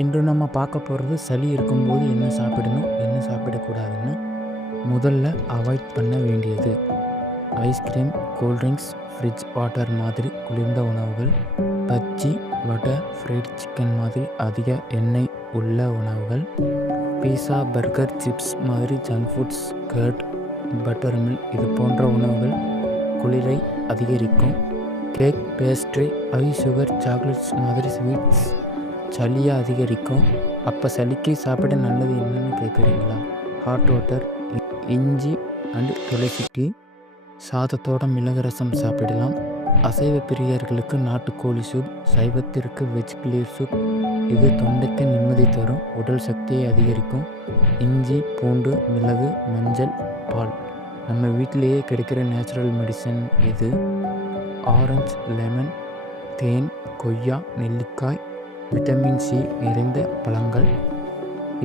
இன்று நம்ம பார்க்க போகிறது சளி இருக்கும்போது என்ன சாப்பிடணும் என்ன சாப்பிடக்கூடாதுன்னு முதல்ல அவாய்ட் பண்ண வேண்டியது. ஐஸ்கிரீம் கூல்ட்ரிங்க்ஸ் ஃப்ரிட்ஜ் வாட்டர் மாதிரி குளிர்ந்த உணவுகள் பஜ்ஜி வடை ஃப்ரைட் சிக்கன் மாதிரி அதிக எண்ணெய் உள்ள உணவுகள் பீஸா பர்கர் சிப்ஸ் மாதிரி junk foods curd butter milk இது போன்ற உணவுகள் குளிரை அதிகரிக்கும். Cake pastry ice sugar chocolates மாதிரி ஸ்வீட்ஸ் சளியை அதிகரிக்கும். அப்போ சளிக்கு சாப்பிட நல்லது என்னென்னு கேட்குறீங்களா? ஹாட் வாட்டர் இஞ்சி அண்ட் துளசி டீ சாதத்தோட மிளகு ரசம் சாப்பிடலாம். அசைவ பிரியர்களுக்கு நாட்டுக்கோழி சூப் சைவத்திற்கு வெஜ் கிளியர் சூப் இது தொண்டைக்கு நிம்மதி தரும் உடல் சக்தியை அதிகரிக்கும். இஞ்சி பூண்டு மிளகு மஞ்சள் பால். நம்ம வீட்டிலேயே கிடைக்கிற நேச்சுரல் மெடிசன் இது ஆரஞ்சு லெமன் தேன் கொய்யா நெல்லிக்காய் விட்டமின் சி நிறைந்த பழங்கள்.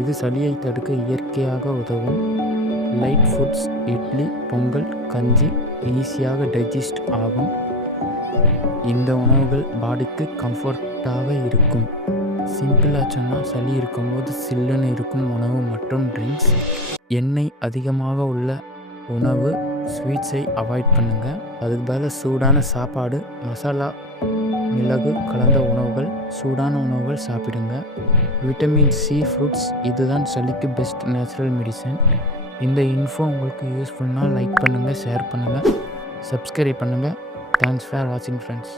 இது சளியை தடுக்க இயற்கையாக உதவும். லைட் ஃபுட்ஸ் இட்லி பொங்கல் கஞ்சி ஈஸியாக டைஜஸ்ட் ஆகும். இந்த உணவுகள் பாடிக்கு கம்ஃபர்ட்டாக இருக்கும். சிம்பிளாக சொன்னால் சளி இருக்கும்போது சில்லுன்னு இருக்கும் உணவு மற்றும் ட்ரிங்க்ஸ் எண்ணெய் அதிகமாக உள்ள உணவு ஸ்வீட்ஸை அவாய்ட் பண்ணுங்கள் அதுக்கு பதிலாக சூடான சாப்பாடு மசாலா மிளகு கலந்த உணவுகள் சூடான உணவுகள் சாப்பிடுங்க. விட்டமின் சி ஃப்ரூட்ஸ் இதுதான் சளிக்கு பெஸ்ட் நேச்சுரல் மெடிசன். இந்த இன்ஃபோ உங்களுக்கு யூஸ்ஃபுல்னால் லைக் பண்ணுங்கள் ஷேர் பண்ணுங்கள் சப்ஸ்கிரைப் பண்ணுங்கள் தேங்க்ஸ் ஃபார் வாட்சிங் ஃப்ரெண்ட்ஸ்